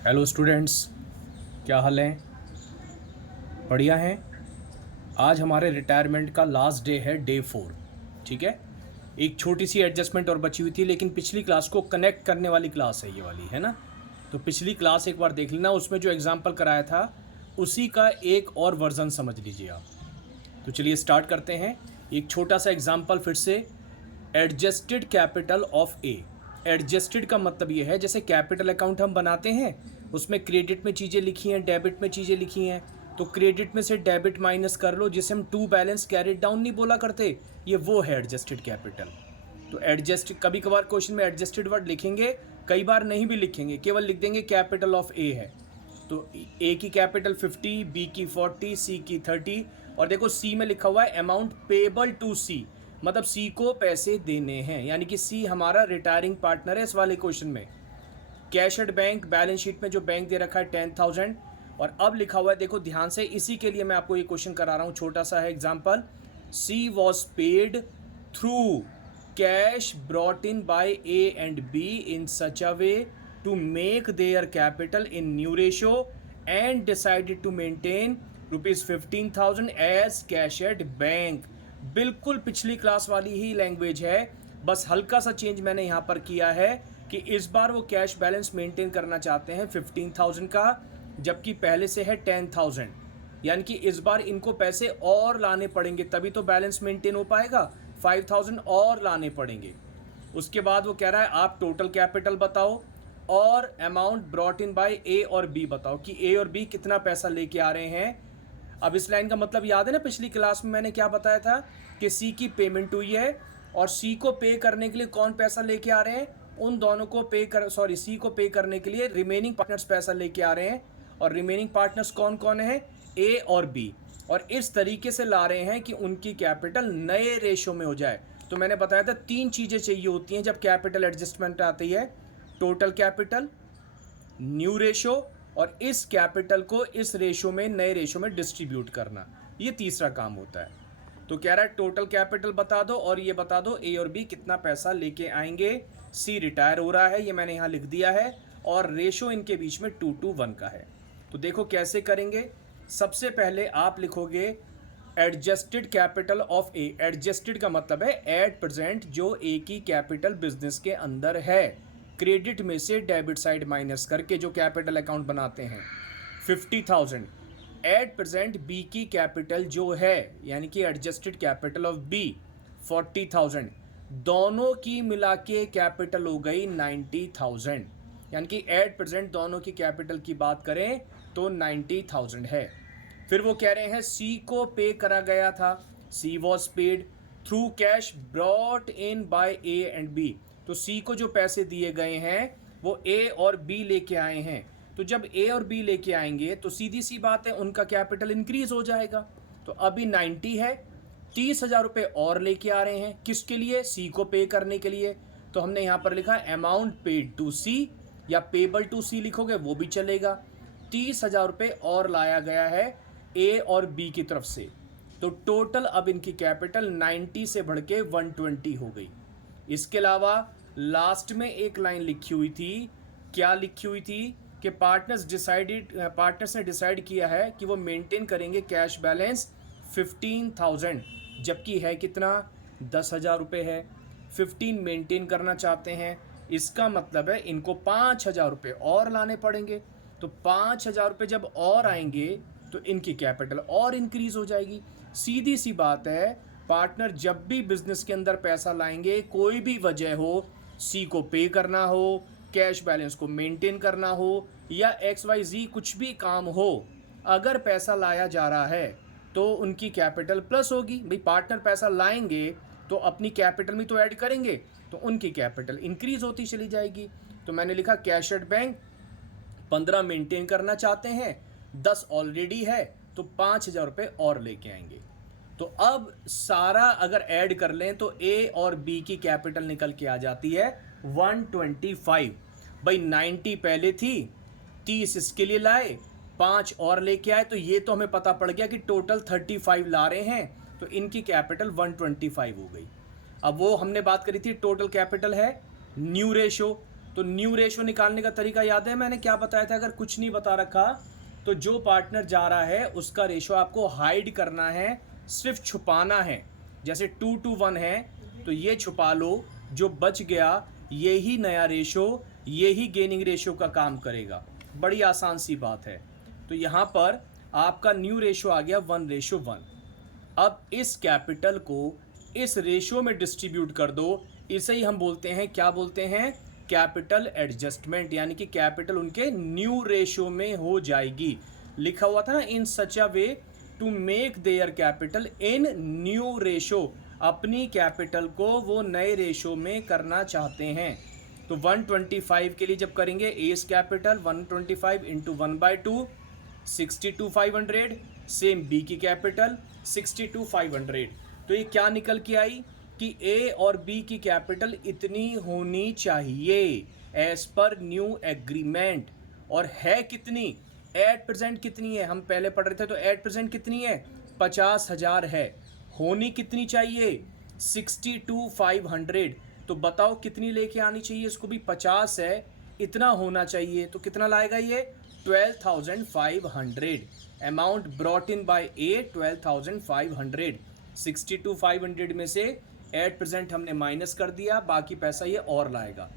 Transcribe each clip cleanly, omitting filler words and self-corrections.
Hello students, क्या हाल है? बढ़िया हैं। आज हमारे रिटायरमेंट का लास्ट डे है, डे 4। ठीक है। एक छोटी सी एडजस्टमेंट और बची हुई थी, लेकिन पिछली क्लास को कनेक्ट करने वाली क्लास है ये वाली, है ना? तो पिछली क्लास एक बार देख लेना, उसमें जो एग्जाम्पल कराया था उसी का एक और वर्जन समझ लीजिए आप। तो चलिए स्टार्ट करते हैं। एक छोटा सा एग्जाम्पल फिर से। Adjusted capital of A. Adjusted का मतलब ये है, जैसे कैपिटल अकाउंट हम बनाते हैं, उसमें क्रेडिट में चीज़ें लिखी हैं, डेबिट में चीज़ें लिखी हैं। तो क्रेडिट में से डेबिट माइनस कर लो, जिसे हम टू बैलेंस कैरिड डाउन नहीं बोला करते, ये वो है एडजस्टेड कैपिटल। तो एडजस्ट, कभी कभार क्वेश्चन में एडजस्टेड वर्ड लिखेंगे, कई बार नहीं भी लिखेंगे, केवल लिख देंगे कैपिटल ऑफ ए है। तो ए की कैपिटल 50, बी की 40, सी की 30, और देखो सी में लिखा हुआ है अमाउंट पेबल टू सी, मतलब सी को पैसे देने हैं, यानी कि सी हमारा रिटायरिंग पार्टनर है इस वाले क्वेश्चन में। Cash at bank, balance sheet में जो बैंक दे रखा है 10,000, और अब लिखा हुआ है, देखो ध्यान से, इसी के लिए मैं आपको ये क्वेश्चन करा रहा हूँ, छोटा सा है example. C was paid through cash brought in by A and B in such a way to make their capital in new ratio and decided to maintain rupees 15,000 as cash at bank. बिल्कुल पिछली class वाली ही language है, बस हल्का सा change मैंने यहाँ पर किया है कि इस बार वो कैश बैलेंस मेंटेन करना चाहते हैं 15,000 का, जबकि पहले से है 10,000। यानी कि इस बार इनको पैसे और लाने पड़ेंगे, तभी तो बैलेंस मेंटेन हो पाएगा। 5,000 और लाने पड़ेंगे। उसके बाद वो कह रहा है आप टोटल कैपिटल बताओ और अमाउंट ब्रॉट इन बाय ए और बी बताओ कि ए और बी कितना पैसा लेके आ रहे हैं। अब इस लाइन का मतलब याद है ना, पिछली क्लास में मैंने क्या बताया था कि सी की पेमेंट हुई है और सी को पे करने के लिए कौन पैसा लेके आ रहे हैं, उन दोनों को सी को पे करने के लिए रिमेनिंग पार्टनर्स पैसा लेके आ रहे हैं। और रिमेनिंग पार्टनर्स कौन कौन है? ए और बी। और इस तरीके से ला रहे हैं कि उनकी कैपिटल नए रेशो में हो जाए। तो मैंने बताया था 3 चीजें चाहिए होती हैं जब कैपिटल एडजस्टमेंट आती है: टोटल कैपिटल, न्यू रेशो, और इस कैपिटल को इस रेशो में, नए रेशो में डिस्ट्रीब्यूट करना। ये तीसरा काम होता है। तो कह रहा है टोटल कैपिटल बता दो और ये बता दो ए और बी कितना पैसा लेके आएंगे। सी रिटायर हो रहा है, ये मैंने यहां लिख दिया है, और रेशो इनके बीच में 2:1 का है। तो देखो कैसे करेंगे। सबसे पहले आप लिखोगे adjusted capital of A. Adjusted का मतलब है एट प्रेजेंट जो ए की कैपिटल बिजनेस के अंदर है, क्रेडिट में से डेबिट साइड माइनस करके जो कैपिटल अकाउंट बनाते हैं। 50,000 एट प्रेजेंट बी की कैपिटल जो है, यानी कि एडजस्टेड कैपिटल ऑफ बी 40,000, दोनों की मिला के कैपिटल हो गई 90,000। यानी कि एट प्रेजेंट दोनों की कैपिटल की बात करें तो 90,000 है। फिर वो कह रहे हैं सी को पे करा गया था, C was paid through cash brought in by A and B. तो सी को जो पैसे दिए गए हैं वो ए और बी लेके आए हैं। तो जब ए और बी लेके आएंगे तो सीधी सी बात है उनका कैपिटल इंक्रीज हो जाएगा। तो अभी 90 है, 30,000 रुपये और लेके आ रहे हैं, किसके लिए? सी को पे करने के लिए। तो हमने यहाँ पर लिखा अमाउंट पेड टू सी, या पेबल टू सी लिखोगे वो भी चलेगा। 30,000 रुपये और लाया गया है ए और बी की तरफ से। तो टोटल अब इनकी कैपिटल 90 से बढ़ के 120 हो गई। इसके अलावा लास्ट में एक लाइन लिखी हुई थी, क्या लिखी हुई थी कि पार्टनर्स ने डिसाइड किया है कि वो मेंटेन करेंगे कैश बैलेंस 15,000, जबकि है कितना? 10,000 रुपये है। 15 मेंटेन करना चाहते हैं, इसका मतलब है इनको 5,000 रुपये और लाने पड़ेंगे। तो 5,000 रुपये जब और आएंगे तो इनकी कैपिटल और इंक्रीज हो जाएगी। सीधी सी बात है, पार्टनर जब भी बिजनेस के अंदर पैसा लाएंगे, कोई भी वजह हो, सी को पे करना हो, कैश बैलेंस को मेंटेन करना हो, या XYZ कुछ भी काम हो, अगर पैसा लाया जा रहा है तो उनकी कैपिटल प्लस होगी। भाई पार्टनर पैसा लाएंगे तो अपनी कैपिटल में तो ऐड करेंगे, तो उनकी कैपिटल इंक्रीज होती चली जाएगी। तो मैंने लिखा कैश एट बैंक 15 मेंटेन करना चाहते हैं, 10 ऑलरेडी है, तो 5,000 रुपये और लेके आएंगे। तो अब सारा अगर ऐड कर लें तो ए और बी की कैपिटल निकल के आ जाती है 125। भाई 90 पहले थी, 30 इसके लिए लाए, 5 और लेके आए, तो ये तो हमें पता पड़ गया कि टोटल 35 ला रहे हैं, तो इनकी कैपिटल 125 हो गई। अब वो हमने बात करी थी टोटल कैपिटल है न्यू रेशो, तो न्यू रेशो निकालने का तरीका याद है मैंने क्या बताया था? अगर कुछ नहीं बता रखा तो जो पार्टनर जा रहा है उसका रेशो आपको हाइड करना है, सिर्फ छुपाना है। जैसे 2:1 है तो ये छुपा लो, जो बच गया यही नया रेशो, यही गेनिंग रेशो का काम करेगा। बड़ी आसान सी बात है। तो यहाँ पर आपका न्यू रेशो आ गया 1:1। अब इस कैपिटल को इस रेशो में डिस्ट्रीब्यूट कर दो। इसे ही हम बोलते हैं, क्या बोलते हैं? कैपिटल एडजस्टमेंट, यानी कि कैपिटल उनके न्यू रेशो में हो जाएगी। लिखा हुआ था ना, in such a way to make their capital in new ratio. अपनी कैपिटल को वो नए रेशो में करना चाहते हैं। तो 125 के लिए जब करेंगे A's capital 125 into 1/2 62,500, same B की कैपिटल 62,500। तो ये क्या निकल के आई कि ए और बी की कैपिटल इतनी होनी चाहिए एज पर न्यू एग्रीमेंट। और है कितनी? एट प्रेजेंट कितनी है? हम पहले पढ़ रहे थे तो एट प्रेजेंट कितनी है? 50,000 है। होनी कितनी चाहिए? 62,500। तो बताओ कितनी लेके आनी चाहिए? इसको भी 50 है, इतना होना चाहिए। तो कितना लाएगा ये? 12,500। अमाउंट ब्रॉट इन बाय ए 12,500। 62,500 में से एट प्रेजेंट हमने माइनस कर दिया, बाकी पैसा ये और लाएगा।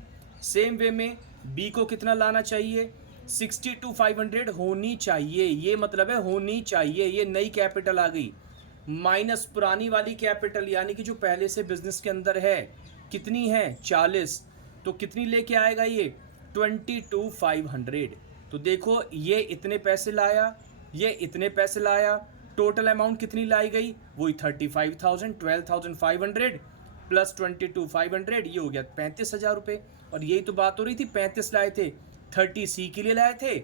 सेम वे में बी को कितना लाना चाहिए? 62,500 होनी चाहिए। ये मतलब है होनी चाहिए। ये नई कैपिटल आ गई माइनस पुरानी वाली कैपिटल, यानी कि जो पहले से बिजनेस के अंदर है। कितनी है? 40। तो कितनी लेके आएगा ये? 22,500। तो देखो ये इतने पैसे लाया, ये इतने पैसे लाया, टोटल अमाउंट कितनी लाई गई? वही 35,000। 12,500 प्लस 22,500, ये हो गया 35,000 रुपये। और यही तो बात हो रही थी, 35 लाए थे, 30C के लिए लाए थे,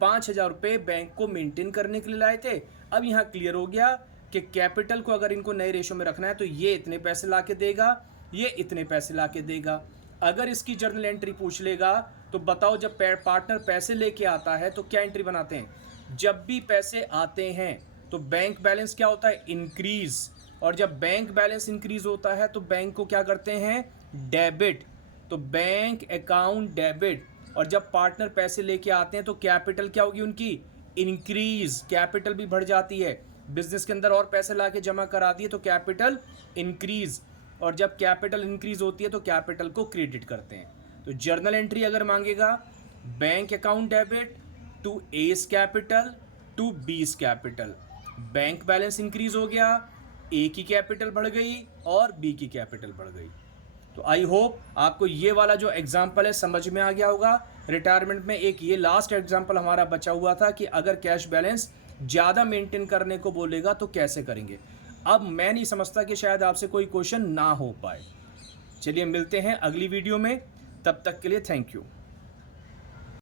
5,000 रुपये बैंक को मेंटेन करने के लिए लाए थे। अब यहाँ क्लियर हो गया कि कैपिटल को अगर इनको नए रेशो में रखना है तो ये इतने पैसे ला के देगा, ये इतने पैसे ला के देगा। अगर इसकी जर्नल एंट्री पूछ लेगा तो बताओ, जब पार्टनर पैसे लेके आता है तो क्या एंट्री बनाते हैं? जब भी पैसे आते हैं तो बैंक बैलेंस क्या होता है? इंक्रीज। और जब बैंक बैलेंस इंक्रीज होता है तो बैंक को क्या करते हैं? डेबिट। तो बैंक अकाउंट डेबिट। और जब पार्टनर पैसे लेके आते हैं तो कैपिटल क्या होगी उनकी? इंक्रीज। कैपिटल भी बढ़ जाती है। बिजनेस के अंदर और पैसे ला के जमा करा दिए तो कैपिटल इंक्रीज। और जब कैपिटल इंक्रीज होती है तो कैपिटल को क्रेडिट करते हैं। तो जर्नल एंट्री अगर मांगेगा, bank account debit to A's capital to B's capital. Bank balance increase हो गया, ए की कैपिटल बढ़ गई और बी की कैपिटल बढ़ गई। तो आई होप आपको ये वाला जो एग्जाम्पल है समझ में आ गया होगा। रिटायरमेंट में एक ये लास्ट एग्जाम्पल हमारा बचा हुआ था कि अगर कैश बैलेंस ज़्यादा मेंटेन करने को बोलेगा तो कैसे करेंगे। अब मैं नहीं समझता कि शायद आपसे कोई क्वेश्चन ना हो पाए। चलिए मिलते हैं अगली वीडियो में, तब तक के लिए थैंक यू।